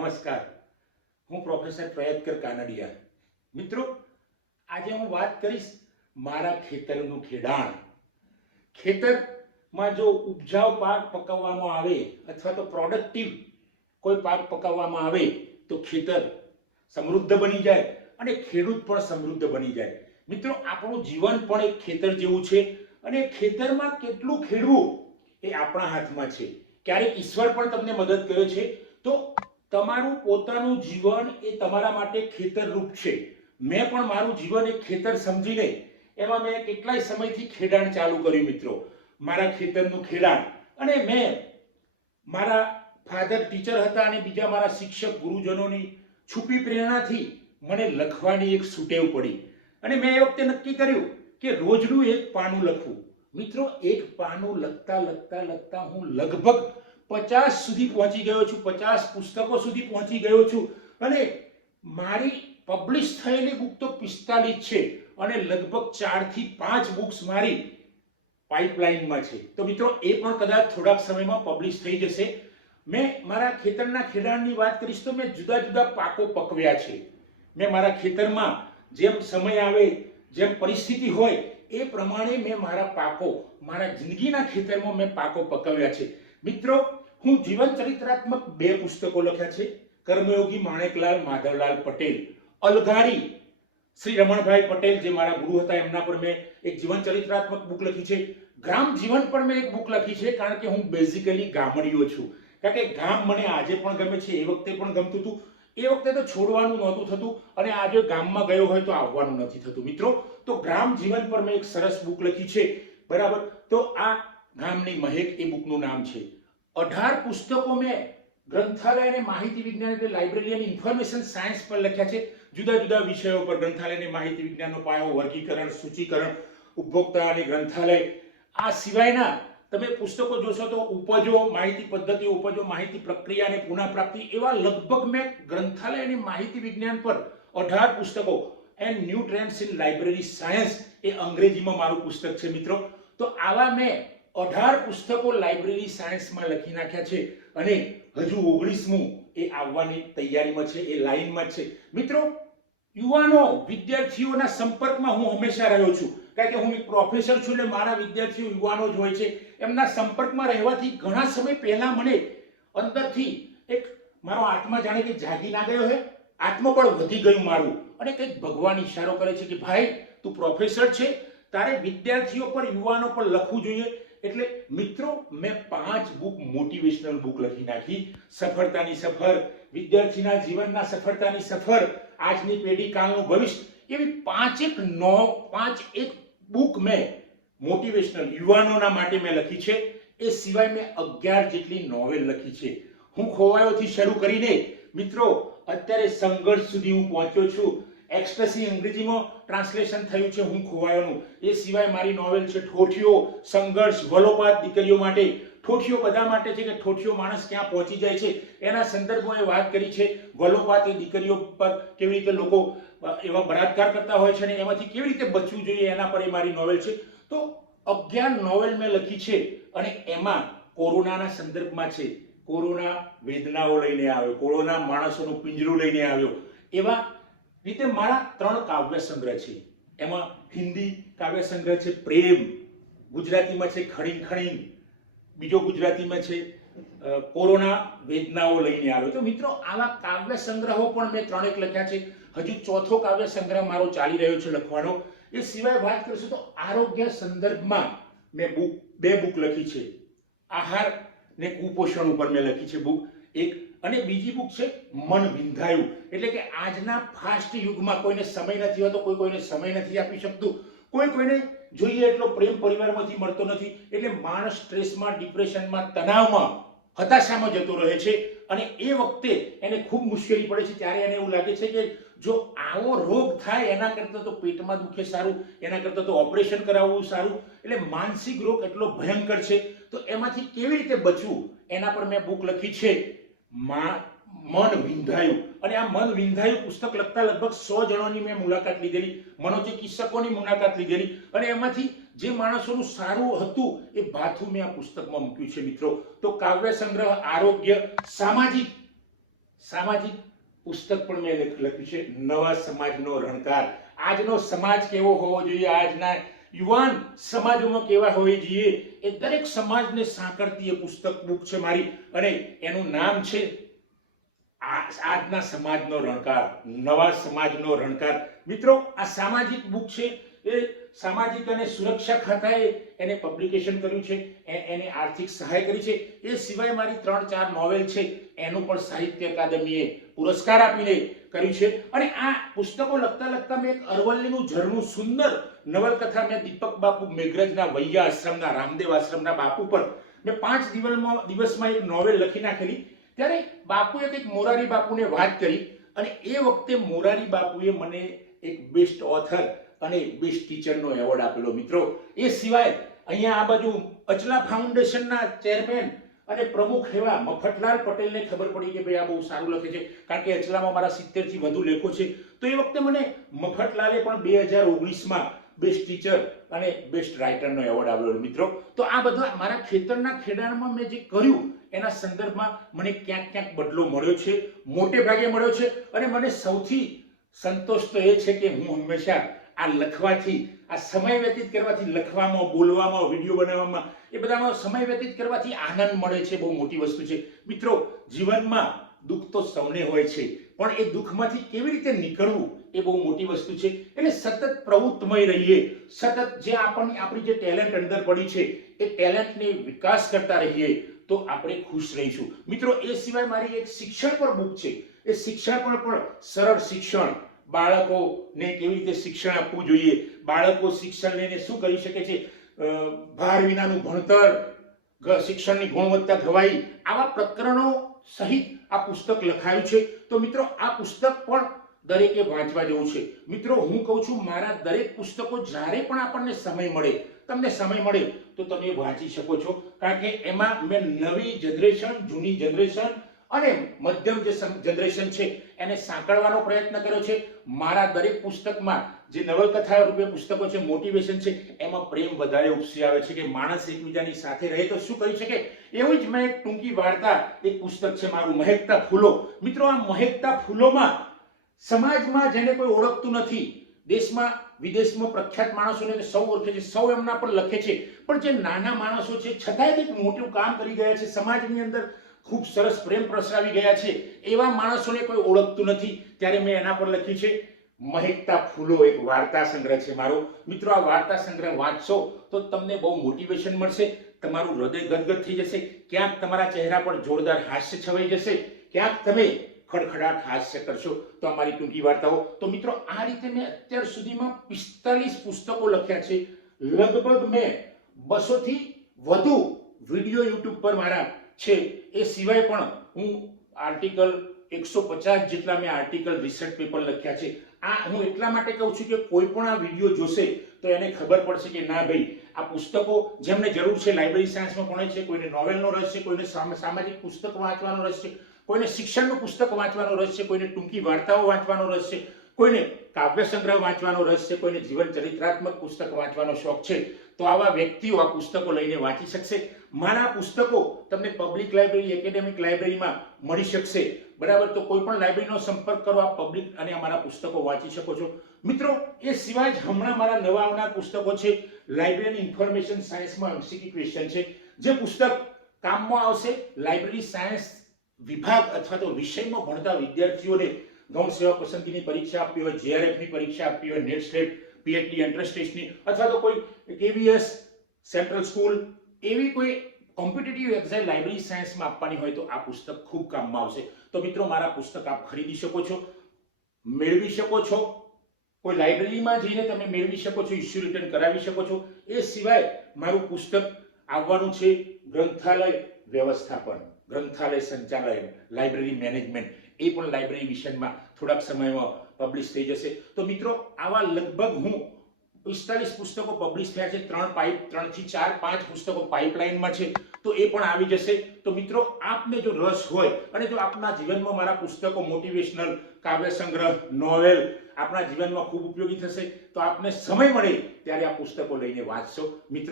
નમસ્કાર, હું પ્રોફેસર પ્રયત્કર કાનડિયા. મિત્રો, આજે હું વાત કરીશ મારા ખેતરનું ખેડાણ. ખેતરમાં જો ઉપજાઉ પાક પકવવામાં આવે અથવા તો પ્રોડક્ટિવ કોઈ પાક પકવવામાં આવે તો ખેતર સમૃદ્ધ બની જાય અને ખેડૂત પણ સમૃદ્ધ બની જાય. મિત્રો, આપણું જીવન પણ એક ખેતર જેવું છે અને ખેતરમાં કેટલું ખેડવું એ આપણા હાથમાં છે. ક્યારેક ઈશ્વર પણ તમને મદદ કરે છે તો તમારું પોતાનું જીવન એ તમારા માટે ખેતરરૂપ છે. મેં પણ મારું જીવન એક ખેતર સમજીને એમાં મેં કેટલાય સમયથી ખેડાણ ચાલુ કર્યું. મિત્રો, મારા ખેતરનું ખેડાણ, અને મેં મારા ફાધર ટીચર હતા અને બીજા મારા શિક્ષક ગુરુજનોની છુપી પ્રેરણાથી મને લખવાની એક સુટેવ પડી અને મેં એ વખતે નક્કી કર્યું કે રોજનું એક પાનું લખવું. મિત્રો, એક પાનું લખતા લખતા લખતા હું લગભગ 50 સુધી પહોંચી ગયો છું. 50 પુસ્તકો સુધી પહોંચી ગયો છું અને મારી પબ્લિશ થયેલી બુક તો 45 છે અને લગભગ 4 થી 5 બુક્સ મારી પાઇપલાઇનમાં છે. તો મિત્રો, એ પણ કદાચ થોડાક સમયમાં પબ્લિશ થઈ જશે. મેં મારા ખેતરના ખેડાણની વાત કરીશ તો મેં જુદા જુદા પાકો પકવ્યા છે. મેં મારા ખેતરમાં જેમ સમય આવે, જેમ પરિસ્થિતિ હોય એ પ્રમાણે મેં મારા પાકો, મારા જિંદગીના ખેતરમાં મેં પાકો પકવ્યા છે. મિત્રો, હું જીવન ચરિત્રાત્મક 2 પુસ્તકો લખ્યા છે. કર્મયોગી માણેકલાલ માધવલાલ પટેલ, અલઘારી શ્રી રમણભાઈ પટેલ જે મારા ગુરુ હતા એમના પર મેં એક જીવન ચરિત્રાત્મક બુક લખી છે. ગ્રામ જીવન પર મેં એક બુક લખી છે, કારણ કે હું બેઝિકલી ગામડીયો છું. કારણ કે ગામ મને આજે પણ ગમે છે, એ વખતે પણ ગમતું હતું. એ વખતે તો છોડવાનું નહોતું થતું અને આજે ગામમાં ગયો હોય તો આવવાનું નથી થતું. મિત્રો, તો ગ્રામ જીવન પર મેં એક સરસ બુક લખી છે, બરાબર. તો આ ગામની મહેક એ બુકનું નામ છે. 18 પુસ્તકો મેં ગ્રંથાલય અને માહિતી વિજ્ઞાન એટલે લાઇબ્રેરી અને ઇન્ફોર્મેશન સાયન્સ પર લખ્યા છે. જુદા જુદા વિષયો પર ગ્રંથાલય અને માહિતી વિજ્ઞાનનો પાયો, વર્ગીકરણ, સૂચિકરણ, ઉપભોક્તા અને ગ્રંથાલય. આ સિવાયના તમે પુસ્તકો જોશો તો ઉપજો, માહિતી પદ્ધતિ, ઉપજો, માહિતી પ્રક્રિયા અને પુનઃપ્રાપ્તિ, એવા લગભગ મેં ગ્રંથાલય અને માહિતી વિજ્ઞાન પર 18 પુસ્તકો. And new trends in library science એ અંગ્રેજીમાં મારું પુસ્તક છે. મિત્રો, તો આવા મેં 18 પુસ્તકો લાઇબ્રેરી સાયન્સમાં લખી નાખ્યા છે અને હજુ 19મું એ આવવાની તૈયારીમાં છે, એ લાઈનમાં છે. મિત્રો, યુવાનો, વિદ્યાર્થીઓના સંપર્કમાં હું હંમેશા રહ્યો છું, કારણ કે હું એક પ્રોફેસર છું એટલે મારા વિદ્યાર્થીઓ યુવાનો જ હોય છે. એમના સંપર્કમાં રહેવાથી ઘણા સમય પહેલા મને અંદરથી એક મારો આત્મા જાણે કે જાગી ના ગયો છે, આત્મબળ વધી ગયું મારું, અને કંઈક ભગવાન ઈશારો કરે છે કે ભાઈ તું પ્રોફેસર છે, તારે વિદ્યાર્થીઓ પર, યુવાનો પર લખવું જોઈએ. એટલે મિત્રો, મેં 5 બુક મોટિવેશનલ બુક લખી નાખી. સફળતાની સફર, વિદ્યાર્થીના જીવનના સફળતાની સફર, આજની પેઢી કાલનું ભવિષ્ય, એવી 5 બુક મેં મોટિવેશનલ યુવાનોના માટે મેં લખી છે. એ સિવાય મેં 11 જેટલી નોવેલ લખી છે. હું ખોવાયોથી શરૂ કરીને મિત્રો અત્યારે સંઘર્ષ સુધી હું પહોંચ્યો છું. એક્સટેસી અંગ્રેજીમાં ટ્રાન્સલેશન થયું છે હું ખોવાયોનું. એ સિવાય મારી નોવેલ છે ઠોઠિયો, સંઘર્ષ, વલોપાત દીકરીઓ માટે. ઠોઠિયો બધા માટે છે કે ઠોઠિયો માણસ ક્યાં પહોંચી જાય છે એના સંદર્ભમાં એ વાત કરી છે. વલોપાત એ દીકરીઓ પર કેવી રીતે લોકો એવા બળાત્કાર કરતા હોય છે અને એમાંથી કેવી રીતે બચવું જોઈએ એના પર એ મારી નોવેલ છે. તો 11 નોવેલ મેં લખી છે અને એમાં કોરોનાના સંદર્ભમાં છે. કોરોના વેદનાઓ લઈને આવ્યો, કોરોના માણસોનું પિંજરું લઈને આવ્યો. એવા રીતે મારા 3 કાવ્ય સંગ્રહ છે. એમાં હિન્દી કાવ્ય સંગ્રહ છે પ્રેમ, ગુજરાતીમાં છે ખણીન ખણીન, બીજો ગુજરાતીમાં છે કોરોના વેદનાઓ લઈને આવ્યો. તો મિત્રો, આવા કાવ્ય સંગ્રહો પણ મેં 3 લખ્યા છે. હજુ 4થો કાવ્ય સંગ્રહ મારો ચાલી રહ્યો છે લખવાનો. એ સિવાય વાત કરીશું તો આરોગ્ય સંદર્ભમાં મેં 2 બુક લખી છે. આહાર ને કુપોષણ ઉપર મેં લખી છે બુક એક, અને બીજી બુક છે મન વિંધાયું. એટલે કે આજના ફાસ્ટ યુગમાં કોઈને સમય નથી હોતો, કોઈ કોઈને સમય નથી આપી શકતું, કોઈ કોઈને જોઈએ એટલો પ્રેમ પરિવારમાંથી મળતો નથી, એટલે માણસ સ્ટ્રેસમાં, ડિપ્રેશનમાં, તણાવમાં, હતાશામાં જતો રહે છે અને એ વખતે એને ખૂબ મુશ્કેલી પડે છે. ત્યારે એને એવું લાગે છે કે જો આવો રોગ થાય એના કરતાં તો પેટમાં દુખે સારું, એના કરતાં તો ઓપરેશન કરાવવું સારું. એટલે માનસિક રોગ એટલો ભયંકર છે. તો એમાંથી કેવી રીતે બચવું એના પર મેં બુક લખી છે મન વિંધાયું. અને આ મન વિંધાયું પુસ્તક લખતા લગભગ 100 જણોની મેં મુલાકાત લીધેલી, મનોચિકિત્સકોની મુલાકાત લીધેલી, અને એમાંથી જે માણસોનું સારું હતું એ ભાથું મેં આ પુસ્તકમાં મૂક્યું છે. મિત્રો, તો કાવ્ય સંગ્રહ, આરોગ્ય, સામાજિક સામાજિક પુસ્તક પણ મેં લખ્યું છે, નવા સમાજનો રણકાર. આજનો સમાજ કેવો હોવો જોઈએ, આજના યુવાન સમાજોમાં કેવા હોવી જોઈએ, એ દરેક સમાજને સાંકળતી એ પુસ્તક બુક છે મારી, અને એનું નામ છે આજના સમાજનો રણકાર, નવા સમાજનો રણકાર. મિત્રો, આ સામાજિક બુક છે, એ સામાજિક અને સુરક્ષા ખાતાએ એને પબ્લિકેશન કર્યું છે, એને આર્થિક સહાય કરી છે. એ સિવાય મારી 3-4 નોવેલ છે, એનું પણ સાહિત્ય અકાદમીએ પુરસ્કાર આપીને કર્યું છે. અને આ પુસ્તકો લખતા મેં એક અરવલ્લીનું ઝરણું સુંદર નવલકથા મેં દીપક બાપુ મેઘરજના વૈયા આશ્રમના, રામદેવ આશ્રમના બાપુ પર મેં 5 દિવસમાં એક નોવેલ લખી નાખેલી. ત્યારે બાપુએ કંઈક મોરારી બાપુને વાત કરી, અને એ વખતે મોરારી બાપુએ મને એક બેસ્ટ ઓથર અને બેસ્ટ ટીચરનો એવોર્ડ આપેલો. મિત્રો, એ સિવાય અહીંયા આ બાજુ અચલા ફાઉન્ડેશનના ચેરમેન અને પ્રમુખ એવા મફતલાલ પટેલને ખબર પડી કે ભાઈ આ બહુ સારું લખે છે, કારણ કે અચલામાં મારા 70 થી વધુ લેખો છે. તો એ વખતે મને મફતલાલે પણ 2019માં બેસ્ટ ટીચર અને બેસ્ટ રાઇટરનો એવોર્ડ આપ્યો. મિત્રો, તો આ બધા મારા ખેતરના ખેડાણમાં મેં જે કર્યું એના સંદર્ભમાં મને ક્યાંક બદલો મળ્યો છે, મોટે ભાગે મળ્યો છે. અને મને સૌથી સંતોષ તો એ છે કે હું હંમેશા આ લખવાથી, આ સમય વ્યતીત કરવાથી, લખવામાં, બોલવામાં, વિડીયો બનાવવામાં, એ બધામાં સમય વ્યતીત કરવાથી આનંદ મળે છે, બહુ મોટી વસ્તુ છે. મિત્રો, જીવનમાં દુઃખ તો સૌને હોય છે, પણ એ દુઃખમાંથી કેવી રીતે નીકળવું એ બહુ મોટી વસ્તુ છે. એટલે સતત પ્રવૃત્તમય રહીએ, સતત જે આપણી જે ટેલેન્ટ અંદર પડી છે એ ટેલેન્ટને વિકાસ કરતા રહીએ તો આપણે ખુશ રહીશું. મિત્રો, એ સિવાય મારી એક શિક્ષણ પર બુક છે. એ શિક્ષણ પર પણ સરળ શિક્ષણ, બાળકોને કેવી રીતે શિક્ષણ આપવું જોઈએ, બાળકો શિક્ષણ લઈને શું કરી શકે છે, ભાર વિનાનું ભણતર, શિક્ષણની ગુણવત્તા ઘવાઈ, આવા પ્રકરણો સહિત આ પુસ્તક લખાયું છે. તો મિત્રો, આ પુસ્તક પણ દરેકે વાંચવા જેવું છે. મિત્રો, હું કહું છું, મારા દરેક પુસ્તકો જ્યારે પણ આપણને સમય મળે, તમને સમય મળે તો તમે વાંચી શકો છો, કારણ કે એમાં મેં નવી જનરેશન, જૂની જનરેશન અને મધ્યમ જે જનરેશન છે એને સાંકળવાનો પ્રયત્ન કર્યો છે. મારા દરેક પુસ્તકમાં જે નવલકથા રૂપે પુસ્તકો છે, મોટિવેશન છે, એમાં પ્રેમ વધારે ઉપસી આવે છે કે માણસ એકબીજાની સાથે રહે તો શું કરી શકે. એવું જ મેં એક ટૂંકી વાર્તા, એક પુસ્તક છે મારું, મહેકતા ફૂલો. મિત્રો, આ મહેકતા ફૂલોમાં સમાજમાં જેને કોઈ ઓળખતું નથી, દેશમાં વિદેશમાં પ્રખ્યાત માણસોને સૌ ઓળખે છે, સૌ એમના પર લખે છે, પણ જે નાના માણસો છે છતાંય કંઈક મોટું કામ કરી ગયા છે, સમાજની અંદર ખૂબ સરસ પ્રેમ પ્રસરાવી ગયા છે, એવા માણસોને કોઈ ઓળખતું નથી. ત્યારે મેં એના પર લખ્યું છે મહેકતા ફૂલો, એક વાર્તા સંગ્રહ છે મારો. મિત્રો, આ વાર્તા સંગ્રહ વાંચશો તો તમને બહુ મોટિવેશન મળશે, તમારું હૃદય ગદગદ થઈ જશે, ક્યાંક તમારા ચહેરા પર જોરદાર હાસ્ય છવાઈ જશે, ક્યાંક તમે ખડખડાટ હાસ્ય કરશો. તો અમારી ટૂંકી વાર્તાઓ. તો મિત્રો, આ રીતે મેં અત્યાર સુધીમાં 45 પુસ્તકો લખ્યા છે. લગભગ મેં 200 થી વધુ વિડીયો યુટ્યુબ પર મારા છે. એ સિવાય પણ હું આર્ટિકલ 150 જેટલા મેં આર્ટિકલ, રિસર્ચ પેપર લખ્યા છે. આ હું એટલા માટે કહું છું કે કોઈ પણ આ વિડીયો જોશે તો એને ખબર પડશે કે ના ભાઈ, આ પુસ્તકો જેમને જરૂર છે, લાઇબ્રેરી સાયન્સમાં ભણે છે, કોઈને નોવેલનો રસ છે, કોઈને સામાજિક પુસ્તક વાંચવાનો રસ છે, કોઈને શિક્ષણનું પુસ્તક વાંચવાનો રસ છે, કોઈને ટૂંકી વાર્તાઓ વાંચવાનો રસ છે, કોઈને કાવ્ય સંગ્રહ વાંચવાનો રસ છે, કોઈને જીવન ચરિત્રાત્મક પુસ્તક વાંચવાનો શોખ છે, તો આવા વ્યક્તિઓ આ પુસ્તકો લઈને વાંચી શકશે. મારા પુસ્તકો તમને પબ્લિક લાઇબ્રેરી, એકેડેમિક લાઇબ્રેરીમાં મળી શકશે. બરાબર, તો કોઈ પણ લાઇબ્રેરીનો સંપર્ક કરો, આપ પબ્લિક અને અમારા પુસ્તકો વાંચી શકો છો. મિત્રો, એ સિવાય જ હમણાં મારા નવા આવનાર પુસ્તકો છે. લાઇબ્રેરી ઇન્ફોર્મેશન સાયન્સમાં MCQ ક્વેશ્ચન છે, જે પુસ્તક કામમાં આવશે લાઇબ્રેરી સાયન્સ વિભાગ અથવા તો વિષયમાં ભણતા વિદ્યાર્થીઓને. ગૌણ સેવા પસંદગીની પરીક્ષા આપવી હોય, JRF ની પરીક્ષા આપવી હોય, નેટ સ્લેટ, PhD એન્ટ્રન્સ ટેસ્ટની, અથવા તો કોઈ KVS, સેન્ટ્રલ સ્કૂલ, એવી કોઈ કોમ્પિટિટિવ એક્ઝામ લાઇબ્રેરી સાયન્સમાં આપવાની હોય તો આ પુસ્તક ખૂબ કામમાં આવશે. તો મિત્રો, મારા પુસ્તક આપ ખરીદી શકો છો, મેળવી શકો છો, કોઈ લાઇબ્રેરીમાં જઈને તમે મેળવી શકો છો, ઇસ્યુ રિટર્ન કરાવી શકો છો. એ સિવાય મારું પુસ્તક આવવાનું છે ગ્રંથાલય વ્યવસ્થાપન, ગ્રંથાલય સંચાલન, લાઇબ્રેરી મેનેજમેન્ટ. એ પણ લાઇબ્રેરી વિષયમાં થોડાક સમયમાં પબ્લિશ થઈ જશે. તો મિત્રો, આવા લગભગ હું 45 પુસ્તકો પબ્લિશ થયા છે. 3 થી 4, 5 પુસ્તકો પાઇપલાઇનમાં છે, તો એ પણ આવી જશે. તો મિત્રો, આપને જો રસ હોય અને જો આપના જીવનમાં મારા પુસ્તકો, મોટિવેશનલ, કાવ્ય સંગ્રહ, નોવેલ આપના જીવનમાં ખૂબ ઉપયોગી થશે, તો આપને સમય મળે ત્યારે આ પુસ્તકો લઈને વાંચશો. મિત્રો,